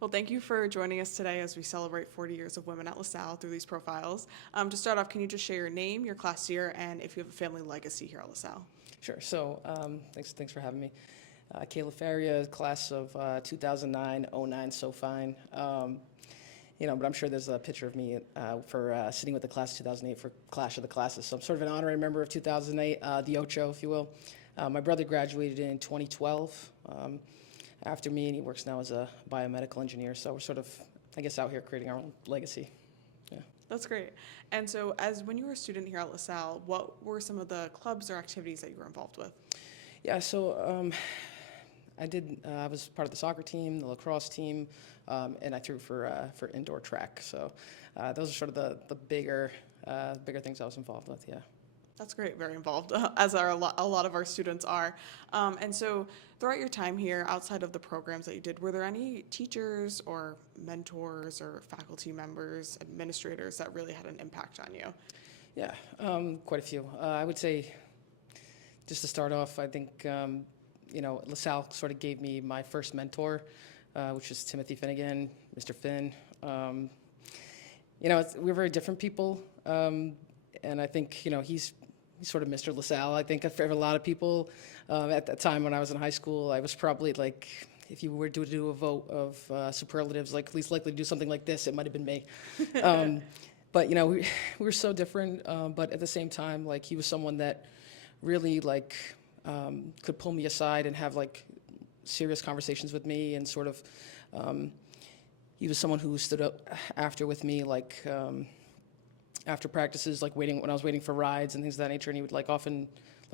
Well, thank you for joining us today as we celebrate 40 years of women at LaSalle through these profiles. To start off, can you just share your name, your class year, and if you have a family legacy here at LaSalle? Sure. So, thanks for having me. Kayla Faria, class of 2009, '09, so fine. But I'm sure there's a picture of me for sitting with the class of 2008 for Clash of the Classes. So I'm sort of an honorary member of 2008, the Ocho, if you will. My brother graduated in 2012 after me, and he works now as a biomedical engineer. So we're sort of, I guess, out here creating our own legacy. Yeah. That's great. And so, as when you were a student here at LaSalle, what were some of the clubs or activities that you were involved with? Yeah, so I was part of the soccer team, the lacrosse team, and I threw for indoor track. So those are sort of the bigger things I was involved with. Yeah. That's great, very involved, as are a lot of our students are. And so, throughout your time here, outside of the programs that you did, were there any teachers or mentors or faculty members, administrators that really had an impact on you? Yeah, quite a few. I would say, just to start off, I think LaSalle sort of gave me my first mentor, which is Timothy Finnegan, Mr. Finn. We're very different people, and I think he's sort of Mr. LaSalle. I think for a lot of people at that time when I was in high school, I was probably like, if you were to do a vote of superlatives, like least likely to do something like this, it might have been me. But we were so different. But at the same time, like he was someone that really could pull me aside and have like serious conversations with me, and sort of he was someone who stood up after with me, after practices, like when I was waiting for rides and things of that nature, and he would often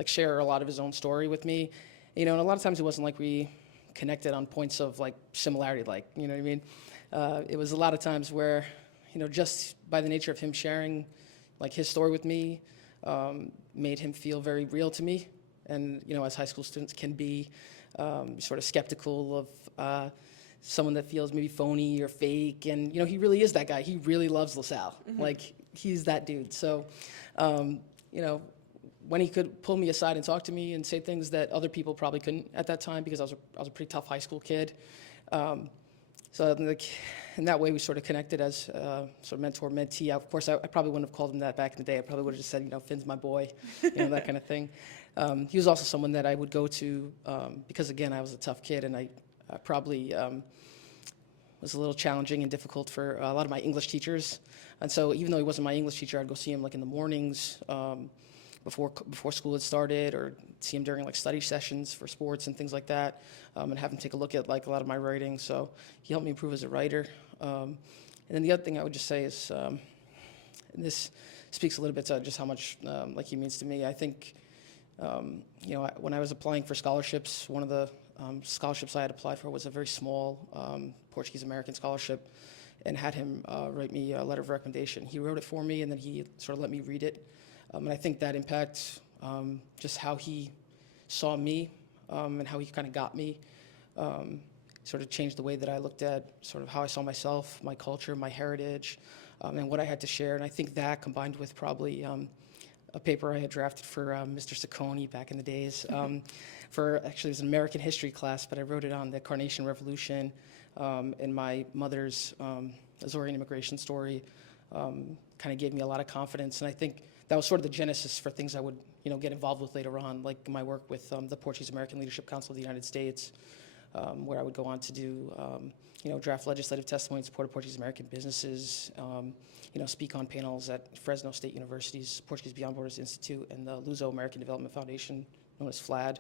share a lot of his own story with me, and a lot of times it wasn't like we connected on points of similarity, you know what I mean? It was a lot of times where, just by the nature of him sharing his story with me, made him feel very real to me, and as high school students can be, sort of skeptical of someone that feels maybe phony or fake, and he really is that guy. He really loves LaSalle. Mm-hmm. He's that dude. So, when he could pull me aside and talk to me and say things that other people probably couldn't at that time, because I was a pretty tough high school kid. So in that way, we sort of connected as sort of mentor, mentee. Of course, I probably wouldn't have called him that back in the day. I probably would have just said, Finn's my boy, that kind of thing. He was also someone that I would go to because, again, I was a tough kid, and I probably was a little challenging and difficult for a lot of my English teachers. And so even though he wasn't my English teacher, I'd go see him in the mornings before school had started, or see him during study sessions for sports and things like that, and have him take a look at a lot of my writing. So he helped me improve as a writer. And then the other thing I would just say is, and this speaks a little bit to just how much he means to me. I think when I was applying for scholarships, one of the scholarships I had applied for was a very small Portuguese American scholarship, and had him write me a letter of recommendation. He wrote it for me, and then he sort of let me read it. And I think that impacts just how he saw me, and how he kind of got me, sort of changed the way that I looked at sort of how I saw myself, my culture, my heritage, and what I had to share. And I think that, combined with probably a paper I had drafted for Mr. Saccone back in the days, actually it was an American history class, but I wrote it on the Carnation Revolution, and my mother's Azorean immigration story, kind of gave me a lot of confidence. And I think that was sort of the genesis for things I would, get involved with later on, like my work with the Portuguese American Leadership Council of the United States, where I would go on to do, draft legislative testimony in support of Portuguese American businesses, speak on panels at Fresno State University's Portuguese Beyond Borders Institute and the Luso American Development Foundation, known as FLAD,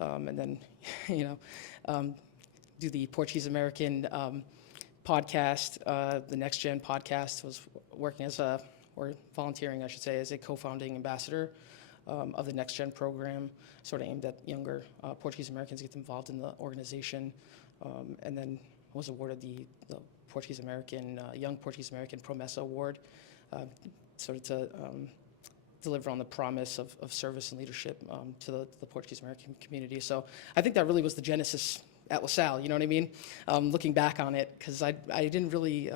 and then, do the Portuguese American podcast, the Next Gen podcast. Was working or volunteering, I should say, as a co-founding ambassador of the Next Gen program, sort of aimed at younger Portuguese Americans to get involved in the organization, and then was awarded the Portuguese American Young Portuguese American Promessa Award, sort of to deliver on the promise of service and leadership to the Portuguese American community. So I think that really was the genesis at LaSalle, you know what I mean? Looking back on it, because I didn't really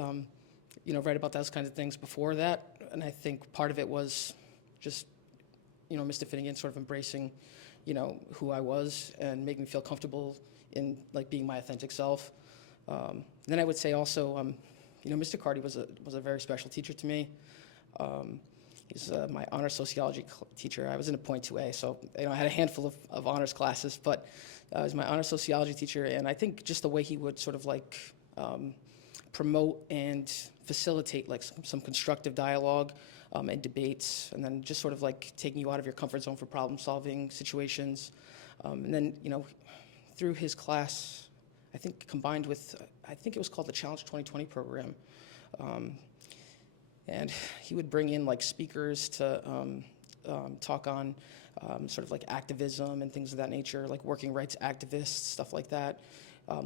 write about those kinds of things before that, and I think part of it was just Mr. Finnegan sort of embracing who I was and making me feel comfortable in being my authentic self. Then I would say also, Mr. Carty was a very special teacher to me. He's my honors sociology teacher. I was in a point 2A, so I had a handful of honors classes, but he was my honors sociology teacher, and I think just the way he would sort of like promote and facilitate like some constructive dialogue and debates, and then just sort of like taking you out of your comfort zone for problem-solving situations. And then, through his class, I think combined with, I think it was called the Challenge 2020 program, and he would bring in like speakers to talk on sort of like activism and things of that nature, like working rights activists, stuff like that,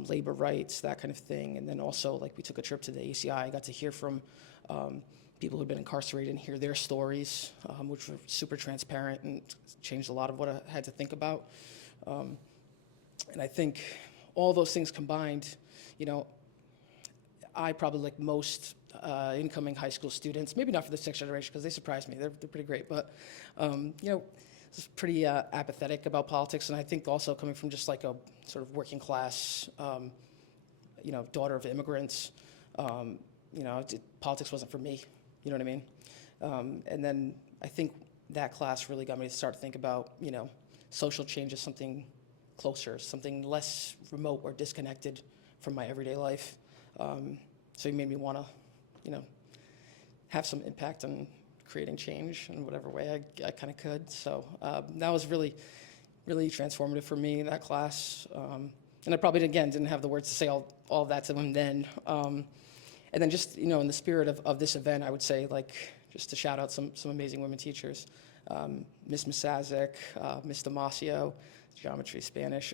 labor rights, that kind of thing. And then also like we took a trip to the ACI. I got to hear from people who'd been incarcerated and hear their stories, which were super transparent and changed a lot of what I had to think about. And I think all those things combined, I probably like most incoming high school students, maybe not for the sixth generation because they surprised me. They're pretty great, but just pretty apathetic about politics. And I think also coming from just like a sort of working class, daughter of immigrants, politics wasn't for me. You know what I mean? And then I think that class really got me to start to think about, social change as something closer, something less remote or disconnected from my everyday life. So he made me want to, have some impact on creating change in whatever way I kind of could. So that was really, really transformative for me, that class. And I probably, again, didn't have the words to say all of that to him then. And then just, in the spirit of this event, I would say, like, just to shout out some amazing women teachers. Miss Masazik, Miss Damasio, geometry, Spanish,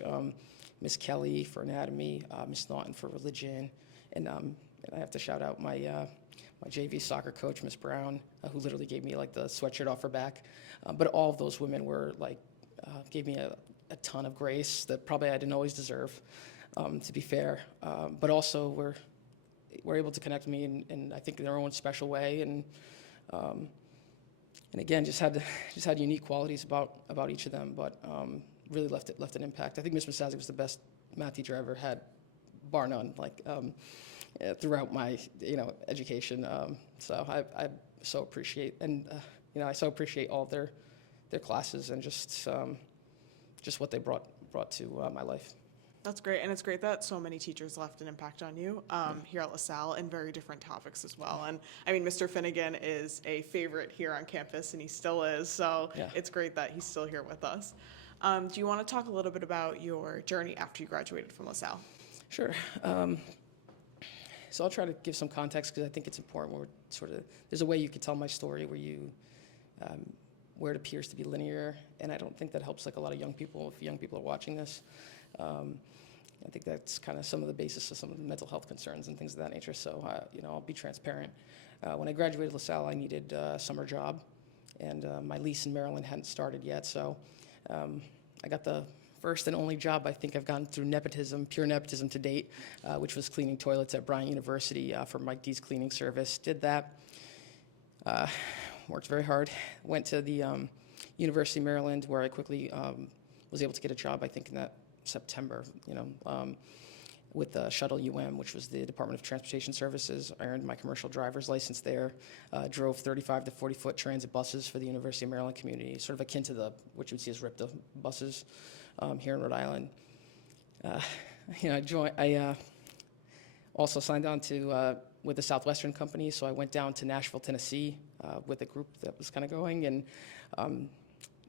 Miss Kelly for anatomy, Miss Naughton for religion, and I have to shout out my JV soccer coach, Miss Brown, who literally gave me like the sweatshirt off her back. But all of those women were like, gave me a ton of grace that probably I didn't always deserve, to be fair. But also were able to connect with me in I think in their own special way, and again just had unique qualities about each of them, but really left an impact. I think Miss Masazik was the best math teacher I ever had, bar none. Like throughout my education, so I so appreciate, and I so appreciate all of their classes and just what they brought to my life. That's great, and it's great that so many teachers left an impact on you here at LaSalle in very different topics as well. And I mean, Mr. Finnegan is a favorite here on campus, and he still is, so it's great that he's still here with us. Do you want to talk a little bit about your journey after you graduated from LaSalle? Sure. So I'll try to give some context because I think it's important. There's a way you could tell my story where it appears to be linear, and I don't think that helps like a lot of young people if young people are watching this. I think that's kind of some of the basis of some of the mental health concerns and things of that nature. So, I'll be transparent. When I graduated LaSalle, I needed a summer job, and my lease in Maryland hadn't started yet. So I got the first and only job I think I've gotten through nepotism, pure nepotism to date, which was cleaning toilets at Bryant University for Mike D's cleaning service. Did that. Worked very hard. Went to the University of Maryland, where I quickly was able to get a job, I think, in that September, with the Shuttle UM, which was the Department of Transportation Services. I earned my commercial driver's license there, drove 35 to 40-foot transit buses for the University of Maryland community, sort of akin to what you would see as RIPTA buses here in Rhode Island. I also signed on with the Southwestern Company, so I went down to Nashville, Tennessee, with a group that was kind of going, and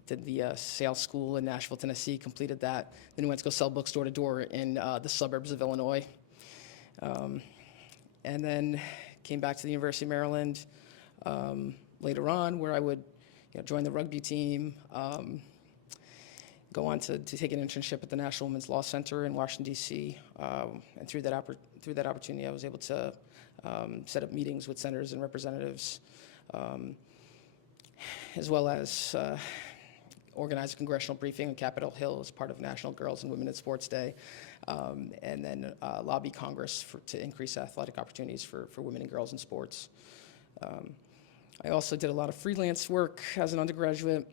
did the sales school in Nashville, Tennessee, completed that. Then went to go sell books door to door in the suburbs of Illinois. And then came back to the University of Maryland later on, where I would join the rugby team, go on to take an internship at the National Women's Law Center in Washington, D.C. And through that opportunity, I was able to set up meetings with senators and representatives, as well as organized a congressional briefing on Capitol Hill as part of National Girls and Women in Sports Day, and then lobby Congress to increase athletic opportunities for women and girls in sports. I also did a lot of freelance work as an undergraduate,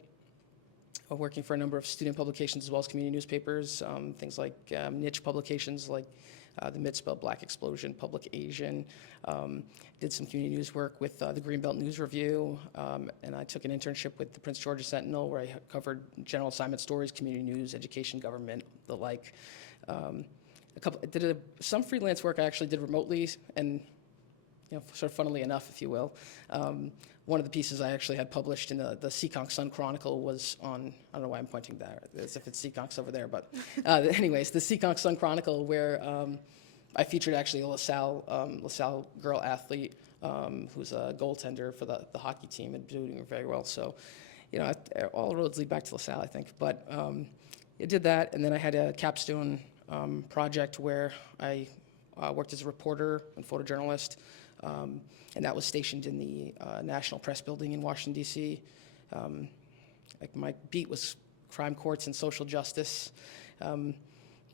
working for a number of student publications as well as community newspapers, things like niche publications like the Mitzvah, Black Explosion, Public Asian. Did some community news work with the Greenbelt News Review, and I took an internship with the Prince George's Sentinel, where I covered general assignment stories, community news, education, government, the like. Some freelance work I actually did remotely, and sort of funnily enough, if you will. One of the pieces I actually had published in the Seekonk Sun Chronicle was on, I don't know why I'm pointing there, as if it's Seekonk's over there, but anyways, the Seekonk Sun Chronicle, where I featured actually a LaSalle girl athlete who's a goaltender for the hockey team and doing very well. So, all roads lead back to LaSalle, I think. But I did that, and then I had a capstone project where I worked as a reporter and photojournalist, and that was stationed in the National Press Building in Washington, D.C. My beat was crime courts and social justice,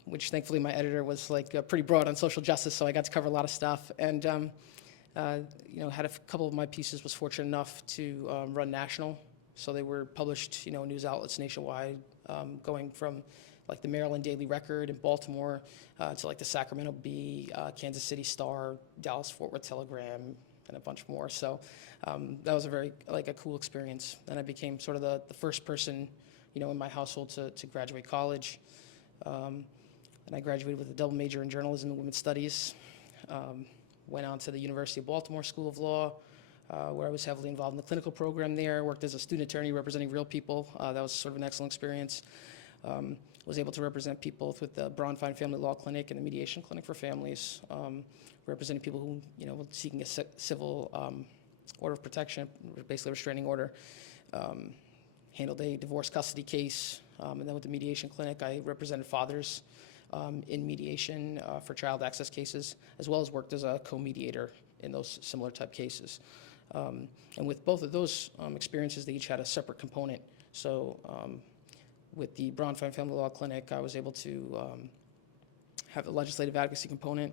which thankfully my editor was pretty broad on social justice, so I got to cover a lot of stuff. And had a couple of my pieces, was fortunate enough to run national, so they were published, news outlets nationwide, going from the Maryland Daily Record in Baltimore to the Sacramento Bee, Kansas City Star, Dallas Fort Worth Telegram, and a bunch more. So that was a very a cool experience. And I became sort of the first person, in my household to graduate college. And I graduated with a double major in journalism and women's studies. Went on to the University of Baltimore School of Law, where I was heavily involved in the clinical program there. Worked as a student attorney representing real people. That was sort of an excellent experience. Was able to represent people with the Braunfein Family Law Clinic and the Mediation Clinic for Families, representing people who, were seeking a civil order of protection, basically a restraining order. Handled a divorce custody case, and then with the Mediation Clinic, I represented fathers in mediation for child access cases, as well as worked as a co-mediator in those similar type cases. And with both of those experiences, they each had a separate component. So with the Braunfein Family Law Clinic, I was able to have a legislative advocacy component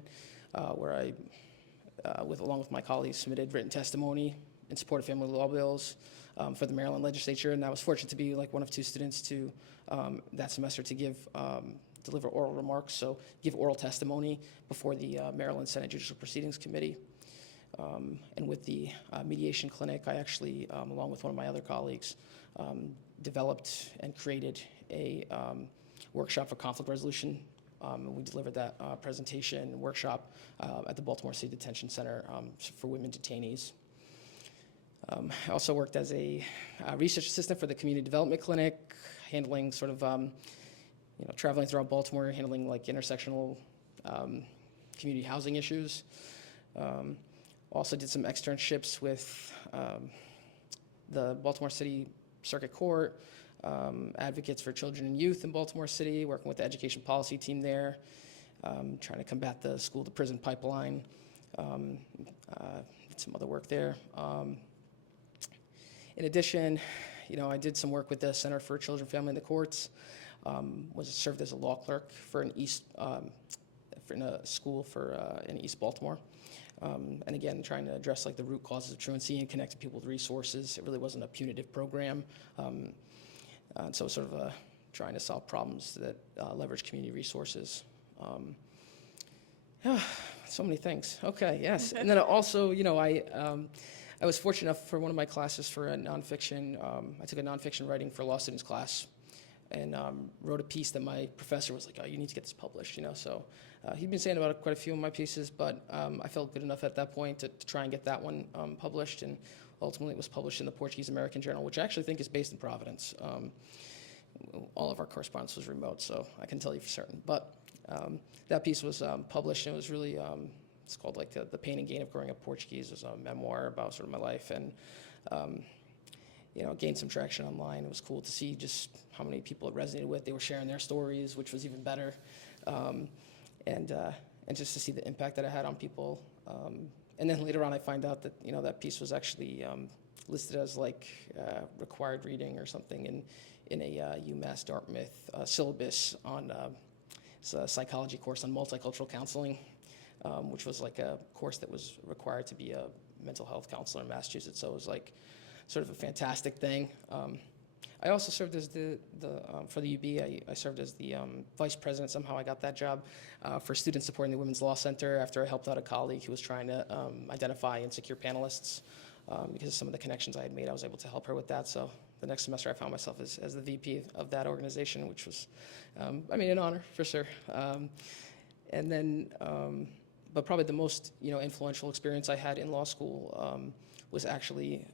where I, along with my colleagues, submitted written testimony in support of family law bills for the Maryland legislature, and I was fortunate to be one of two students to that semester to deliver oral remarks, so give oral testimony before the Maryland Senate Judicial Proceedings Committee. And with the Mediation Clinic, I actually, along with one of my other colleagues, developed and created a workshop for conflict resolution. And we delivered that presentation and workshop at the Baltimore City Detention Center for women detainees. I also worked as a research assistant for the Community Development Clinic, handling sort of, traveling throughout Baltimore, handling intersectional community housing issues. Also did some externships with the Baltimore City Circuit Court, advocates for children and youth in Baltimore City, working with the education policy team there, trying to combat the school-to-prison pipeline, did some other work there. In addition, I did some work with the Center for Children, Family, and the Courts, served as a law clerk for in a school in East Baltimore. And again, trying to address the root causes of truancy and connecting people with resources. It really wasn't a punitive program. And so sort of trying to solve problems that leverage community resources. So many things. Okay, yes. And then also, I was fortunate enough for one of my classes for a nonfiction, I took a nonfiction writing for a law students class and wrote a piece that my professor was like, oh, you need to get this published, So he'd been saying about quite a few of my pieces, but I felt good enough at that point to try and get that one published, and ultimately it was published in the Portuguese American Journal, which I actually think is based in Providence. All of our correspondence was remote, so I can tell you for certain. But that piece was published, and it was really, it's called The Pain and Gain of Growing Up Portuguese. It was a memoir about sort of my life, and gained some traction online. It was cool to see just how many people it resonated with. They were sharing their stories, which was even better. And just to see the impact that it had on people. And then later on, I find out that that piece was actually listed as required reading or something in a UMass Dartmouth syllabus on it's a psychology course on multicultural counseling, which was a course that was required to be a mental health counselor in Massachusetts. So it was sort of a fantastic thing. I also served as for the UB, I served as the vice president. Somehow I got that job for student support in the Women's Law Center after I helped out a colleague who was trying to identify and secure panelists. Because of some of the connections I had made, I was able to help her with that. So the next semester I found myself as the VP of that organization, which was, an honor for sure. And then, but probably the most, influential experience I had in law school was actually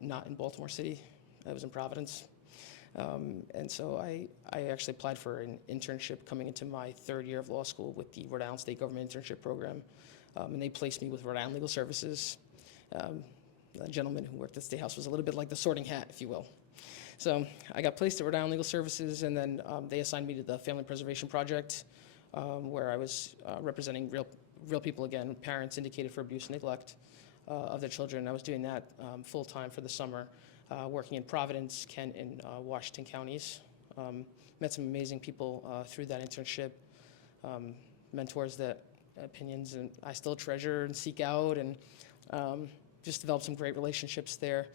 not in Baltimore City. I was in Providence. And so I actually applied for an internship coming into my third year of law school with the Rhode Island State Government Internship Program. And they placed me with Rhode Island Legal Services. The gentleman who worked at State House was a little bit like the sorting hat, if you will. So I got placed at Rhode Island Legal Services, and then they assigned me to the Family Preservation Project, where I was representing real people again, parents indicated for abuse and neglect of their children. I was doing that full-time for the summer, working in Providence, Kent, and Washington counties. Met some amazing people through that internship, mentors that opinions and I still treasure and seek out, and just developed some great relationships there.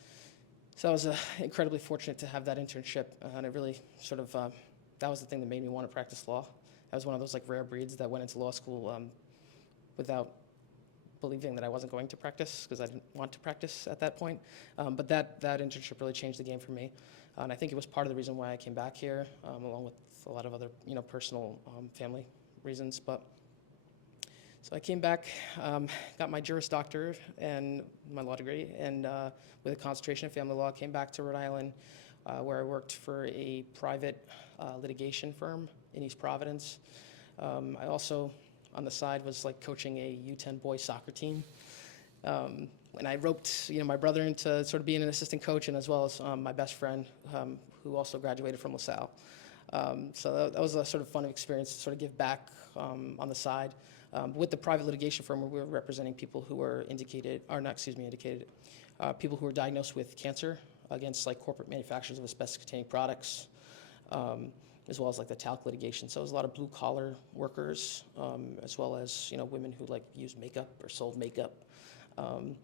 So I was incredibly fortunate to have that internship, and it really sort of, that was the thing that made me want to practice law. I was one of those like rare breeds that went into law school without believing that I wasn't going to practice, because I didn't want to practice at that point. But that internship really changed the game for me. And I think it was part of the reason why I came back here, along with a lot of other, personal family reasons. But so I came back, got my Juris Doctor and my law degree, and with a concentration in family law, came back to Rhode Island, where I worked for a private litigation firm in East Providence. I also, on the side, was like coaching a U10 boys soccer team. And I roped, my brother into sort of being an assistant coach, and as well as my best friend, who also graduated from LaSalle. So that was a sort of fun experience to sort of give back on the side. With the private litigation firm, where we were representing people who were people who were diagnosed with cancer against like corporate manufacturers of asbestos-containing products, as well as like the talc litigation. So it was a lot of blue collar workers, as well as women who like used makeup or sold makeup. And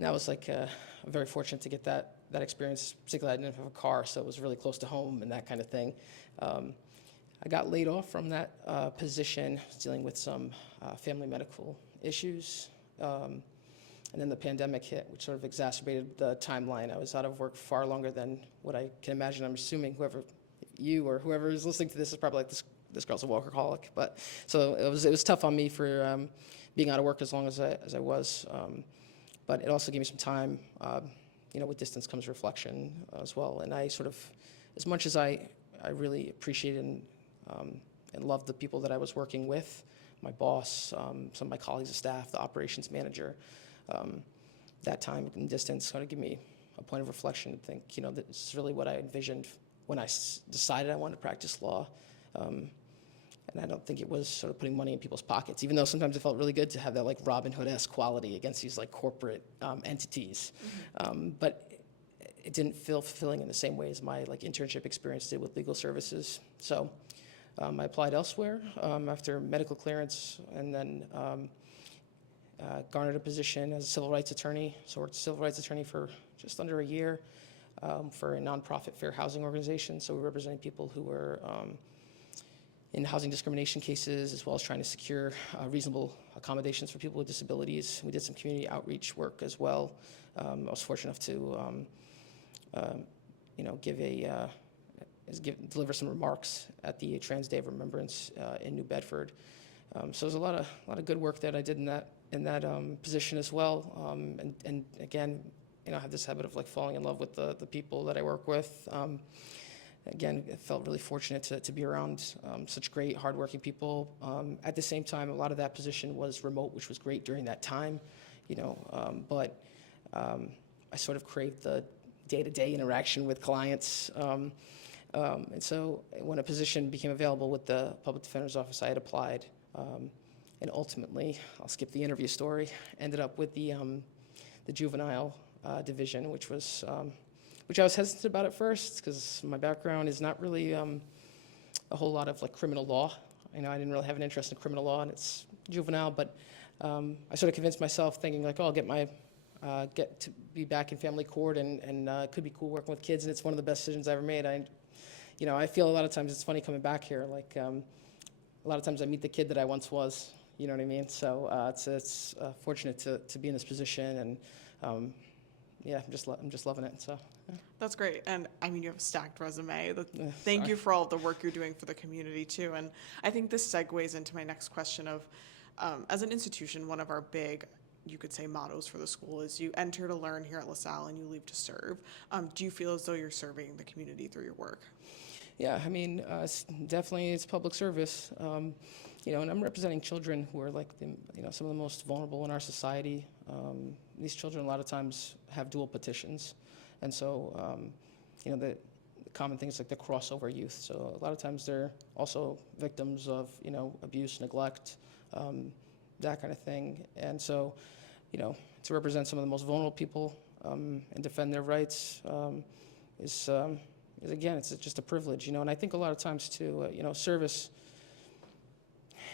that was like very fortunate to get that experience. Particularly, I didn't have a car, so it was really close to home and that kind of thing. I got laid off from that position, dealing with some family medical issues. And then the pandemic hit, which sort of exacerbated the timeline. I was out of work far longer than what I can imagine. I'm assuming whoever is listening to this is probably like, this girl's a workaholic. But so it was tough on me for being out of work as long as I was. But it also gave me some time. With distance comes reflection as well. And I sort of, as much as I really appreciated and loved the people that I was working with, my boss, some of my colleagues of staff, the operations manager, that time in distance kind of gave me a point of reflection to think, this is really what I envisioned when I decided I wanted to practice law. And I don't think it was sort of putting money in people's pockets, even though sometimes it felt really good to have that like Robin Hood-esque quality against these like corporate entities. But it didn't feel fulfilling in the same way as my like internship experience did with legal services. So I applied elsewhere after medical clearance, and then garnered a position as a civil rights attorney. So I worked as a civil rights attorney for just under a year for a nonprofit fair housing organization. So we were representing people who were in housing discrimination cases, as well as trying to secure reasonable accommodations for people with disabilities. We did some community outreach work as well. I was fortunate enough to deliver some remarks at the Trans Day of Remembrance in New Bedford. So there's a lot of good work that I did in that position as well. And again, I have this habit of like falling in love with the people that I work with. Again, I felt really fortunate to be around such great, hardworking people. At the same time, a lot of that position was remote, which was great during that time, but I sort of craved the day-to-day interaction with clients. And so when a position became available with the Public Defender's Office, I had applied. And ultimately, I'll skip the interview story, ended up with the juvenile division, which I was hesitant about at first, because my background is not really a whole lot of like criminal law. I didn't really have an interest in criminal law, and it's juvenile, but I sort of convinced myself, thinking like, oh, I'll get my get to be back in family court, and it could be cool working with kids, and it's one of the best decisions I ever made. I feel a lot of times it's funny coming back here. Like a lot of times I meet the kid that I once was. You know what I mean? So it's fortunate to be in this position, and yeah, I'm just loving it. So. That's great. And I mean, you have a stacked resume. Thank Sorry. you for all the work you're doing for the community too. And I think this segues into my next question of, as an institution, one of our big, you could say, mottos for the school is you enter to learn here at LaSalle and you leave to serve. Do you feel as though you're serving the community through your work? Yeah, I mean, it's public service, and I'm representing children who are like some of the most vulnerable in our society. These children a lot of times have dual petitions, and so the common things like the crossover youth. So a lot of times they're also victims of abuse, neglect, that kind of thing, and so to represent some of the most vulnerable people and defend their rights is again, it's just a privilege, and I think a lot of times too, service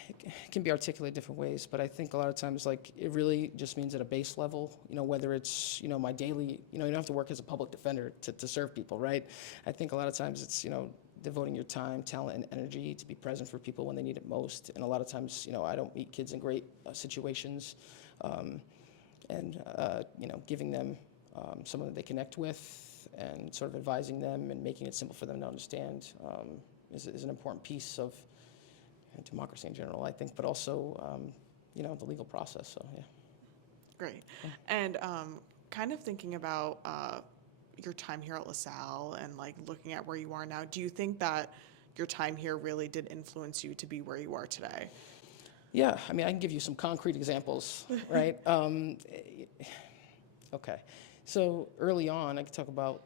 it can be articulated different ways, but I think a lot of times, like, it really just means at a base level, whether it's, my daily, you don't have to work as a public defender to serve people, right? I think a lot of times it's, devoting your time, talent, and energy to be present for people when they need it most, and a lot of times, I don't meet kids in great situations, and giving them someone that they connect with, and sort of advising them and making it simple for them to understand is an important piece of democracy in general, I think, but also, the legal process, so yeah. Great. And kind of thinking about your time here at LaSalle and like looking at where you are now, do you think that your time here really did influence you to be where you are today? Yeah, I mean, I can give you some concrete examples, right? Okay. So early on, I could talk about,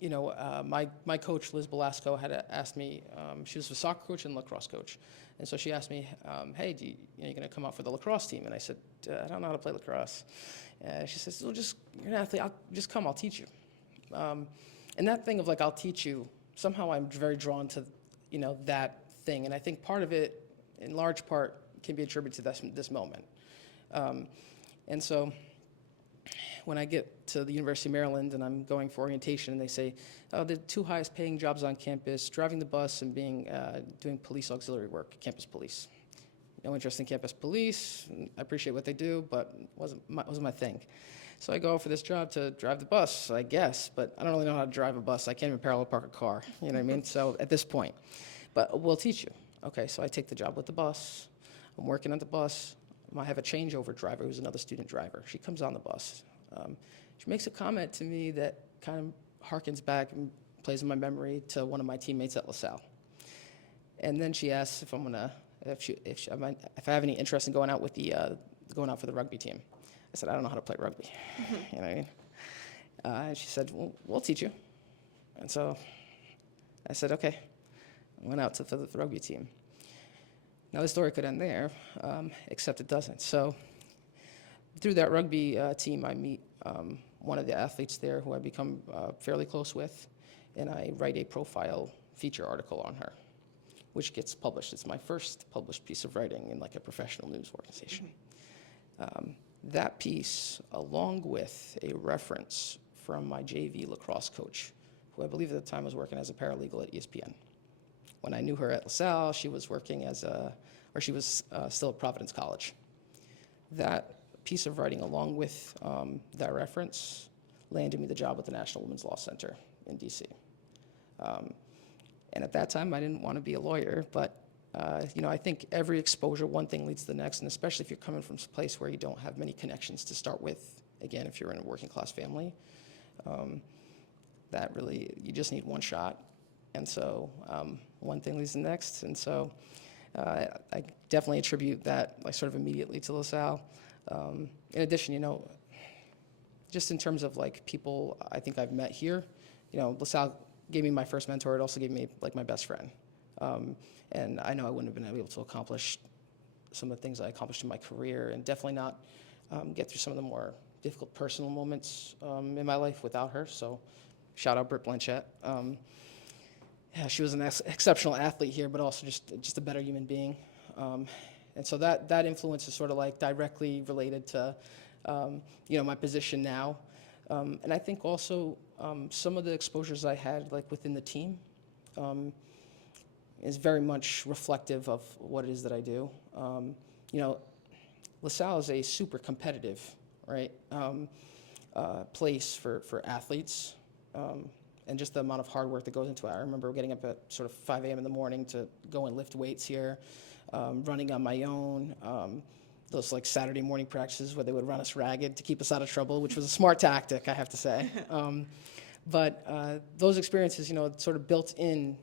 my coach, Liz Belasco, had asked me, she was a soccer coach and lacrosse coach. And so she asked me, hey, you're going to come out for the lacrosse team? And I said, I don't know how to play lacrosse. And she says, well, you're an athlete, just come, I'll teach you. And that thing of like, I'll teach you, somehow I'm very drawn to, that thing. And I think part of it, in large part, can be attributed to this moment. And so when I get to the University of Maryland and I'm going for orientation, and they say, oh, the two highest paying jobs on campus, driving the bus and doing police auxiliary work, campus police. No interest in campus police. I appreciate what they do, but wasn't my thing. So I go for this job to drive the bus, I guess, but I don't really know how to drive a bus. I can't even parallel park a car, you know what I mean? So at this point, but we'll teach you. Okay, so I take the job with the bus. I'm working on the bus. I have a changeover driver who's another student driver. She comes on the bus. She makes a comment to me that kind of harkens back and plays in my memory to one of my teammates at LaSalle. And then she asks if I have any interest in going out for the rugby team. I said, I don't know how to play rugby. You know what I mean? And she said, well, we'll teach you. And so I said, okay. I went out to the rugby team. Now the story could end there, except it doesn't. So through that rugby team, I meet one of the athletes there who I become fairly close with, and I write a profile feature article on her, which gets published. It's my first published piece of writing in like a professional news organization. That piece, along with a reference from my JV lacrosse coach, who I believe at the time was working as a paralegal at ESPN. When I knew her at LaSalle, she was working she was still at Providence College. That piece of writing, along with that reference, landed me the job with the National Women's Law Center in DC. And at that time, I didn't want to be a lawyer, but I think every exposure, one thing leads to the next, and especially if you're coming from a place where you don't have many connections to start with, again, if you're in a working class family, that really, you just need one shot. And so one thing leads to the next, and so I definitely attribute that like sort of immediately to LaSalle. In addition, just in terms of like people I think I've met here, LaSalle gave me my first mentor. It also gave me like my best friend. And I know I wouldn't have been able to accomplish some of the things I accomplished in my career, and definitely not get through some of the more difficult personal moments in my life without her. So shout out Britt Blanchett. Yeah, she was an exceptional athlete here, but also just a better human being. And so that influence is sort of like directly related to, my position now. And I think also some of the exposures I had like within the team is very much reflective of what it is that I do. You know, LaSalle is a super competitive, right, place for athletes, and just the amount of hard work that goes into it. I remember getting up at sort of 5 a.m. in the morning to go and lift weights here, running on my own. Those like Saturday morning practices where they would run us ragged to keep us out of trouble, which was a smart tactic, I have to say. But those experiences, sort of built in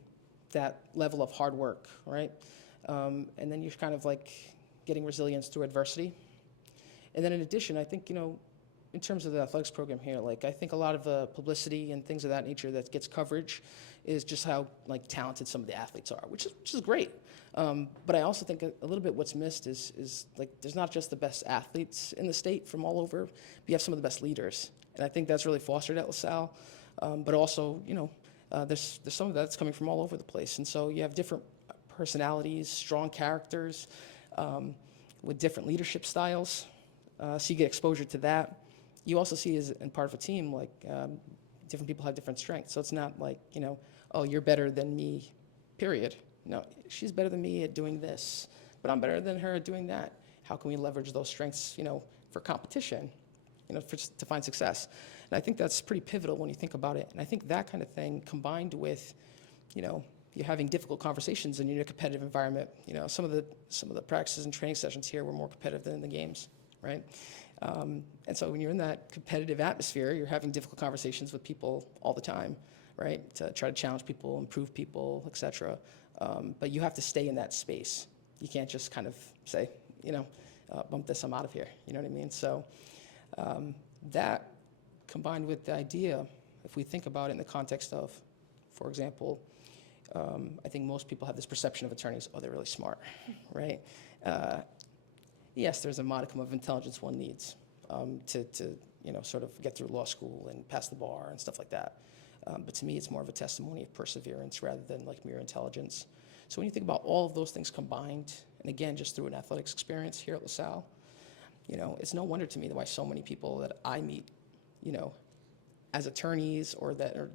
that level of hard work, right? And then you're kind of like getting resilience through adversity. And then in addition, I think, in terms of the athletics program here, like I think a lot of the publicity and things of that nature that gets coverage is just how like talented some of the athletes are, which is great. But I also think a little bit what's missed is like there's not just the best athletes in the state from all over, but you have some of the best leaders. And I think that's really fostered at LaSalle. But also, there's some of that's coming from all over the place. And so you have different personalities, strong characters, with different leadership styles. So you get exposure to that. You also see as in part of a team, like different people have different strengths. So it's not like, oh, you're better than me, period. No, she's better than me at doing this, but I'm better than her at doing that. How can we leverage those strengths, for competition, to find success? And I think that's pretty pivotal when you think about it. And I think that kind of thing combined with, you're having difficult conversations and you're in a competitive environment. Some of the practices and training sessions here were more competitive than in the games, right? And so when you're in that competitive atmosphere, you're having difficult conversations with people all the time, right? To try to challenge people, improve people, et cetera. But you have to stay in that space. You can't just kind of say, bump this, I'm out of here. You know what I mean? So that combined with the idea, if we think about it in the context of, for example, I think most people have this perception of attorneys, oh, they're really smart, right? Yes, there's a modicum of intelligence one needs to sort of get through law school and pass the bar and stuff like that. But to me, it's more of a testimony of perseverance rather than like mere intelligence. So when you think about all of those things combined, and again, just through an athletics experience here at LaSalle, it's no wonder to me why so many people that I meet, as attorneys or that are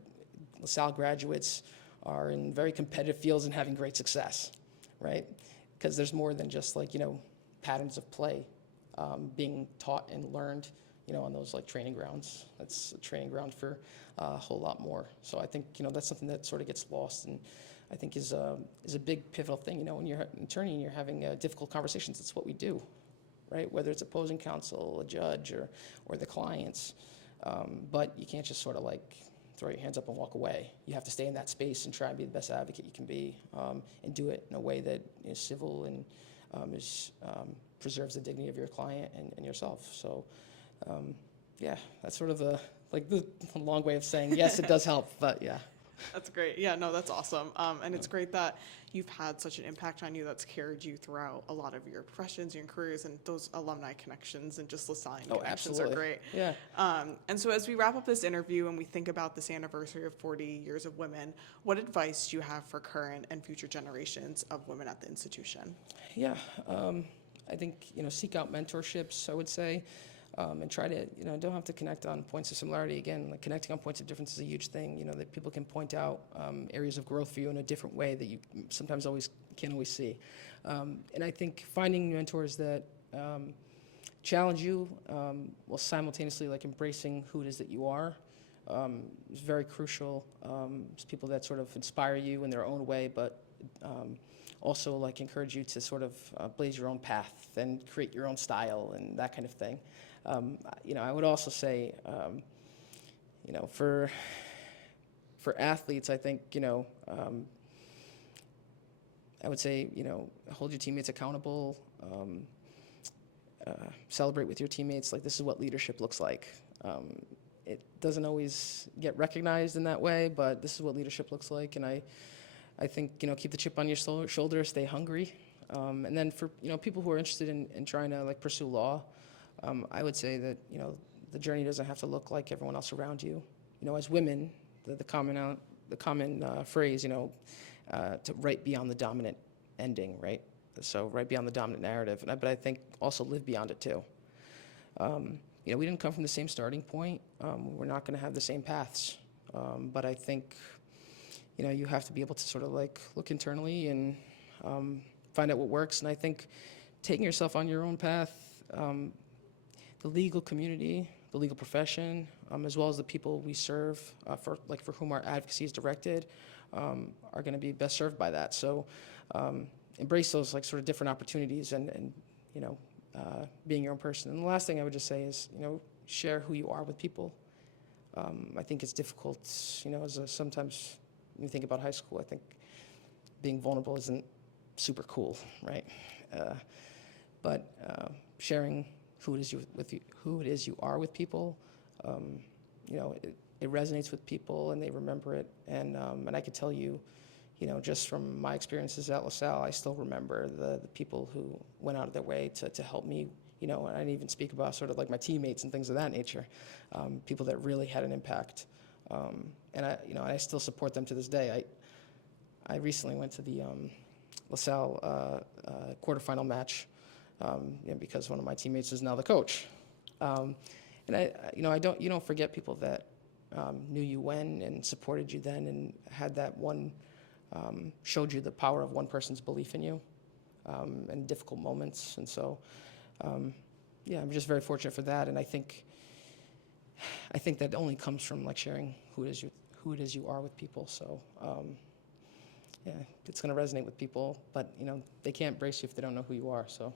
LaSalle graduates are in very competitive fields and having great success, right? Because there's more than just like, patterns of play being taught and learned, on those like training grounds. That's a training ground for a whole lot more. So I think, that's something that sort of gets lost and I think is a big pivotal thing. When you're an attorney and you're having difficult conversations, it's what we do, right? Whether it's opposing counsel, a judge, or the clients. But you can't just sort of like throw your hands up and walk away. You have to stay in that space and try and be the best advocate you can be, and do it in a way that is civil and preserves the dignity of your client and yourself. So, yeah, that's sort of the long way of saying yes, it does help, but yeah. That's great. Yeah, no, that's awesome. And it's great that you've had such an impact on you that's carried you throughout a lot of your professions, your careers, and those alumni connections and just LaSalle connections absolutely. are great. Yeah. And so as we wrap up this interview and we think about this anniversary of 40 years of women, what advice do you have for current and future generations of women at the institution? Yeah, I think, seek out mentorships, I would say. And try to, don't have to connect on points of similarity. Again, like connecting on points of difference is a huge thing, that people can point out areas of growth for you in a different way that you sometimes can't always see. And I think finding mentors that challenge you while simultaneously like embracing who it is that you are is very crucial. It's people that sort of inspire you in their own way, but also like encourage you to sort of blaze your own path and create your own style and that kind of thing. I would also say, for athletes, I think, I would say, hold your teammates accountable, celebrate with your teammates. Like, this is what leadership looks like. It doesn't always get recognized in that way, but this is what leadership looks like. And I think, keep the chip on your shoulder, stay hungry. And then for, people who are interested in trying to like pursue law, I would say that, the journey doesn't have to look like everyone else around you. As women, the common phrase, to right beyond the dominant ending, right? So right beyond the dominant narrative, but I think also live beyond it too. We didn't come from the same starting point. We're not going to have the same paths. But I think, you have to be able to sort of like look internally and find out what works. And I think taking yourself on your own path, the legal community, the legal profession, as well as the people we serve, for whom our advocacy is directed, are going to be best served by that. So embrace those like sort of different opportunities and being your own person. And the last thing I would just say is, share who you are with people. I think it's difficult, sometimes when you think about high school, I think being vulnerable isn't super cool, right? But sharing who it is you are with people, it resonates with people and they remember it. And I could tell you, just from my experiences at LaSalle, I still remember the people who went out of their way to help me. And I didn't even speak about sort of like my teammates and things of that nature, people that really had an impact. And I still support them to this day. I recently went to the LaSalle quarterfinal match because one of my teammates is now the coach. And you don't forget people that knew you when and supported you then and had that one, showed you the power of one person's belief in you in difficult moments. And so, I'm just very fortunate for that. And I think that only comes from like sharing who it is you are with people. So, it's going to resonate with people, but they can't embrace you if they don't know who you are. So,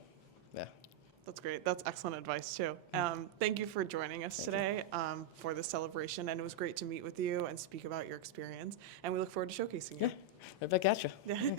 yeah. That's great. That's excellent advice too. Thank you for joining us today for this celebration, and it was great to meet with you and speak about your experience. And we look forward to showcasing you. Yeah, right back at you. Yeah.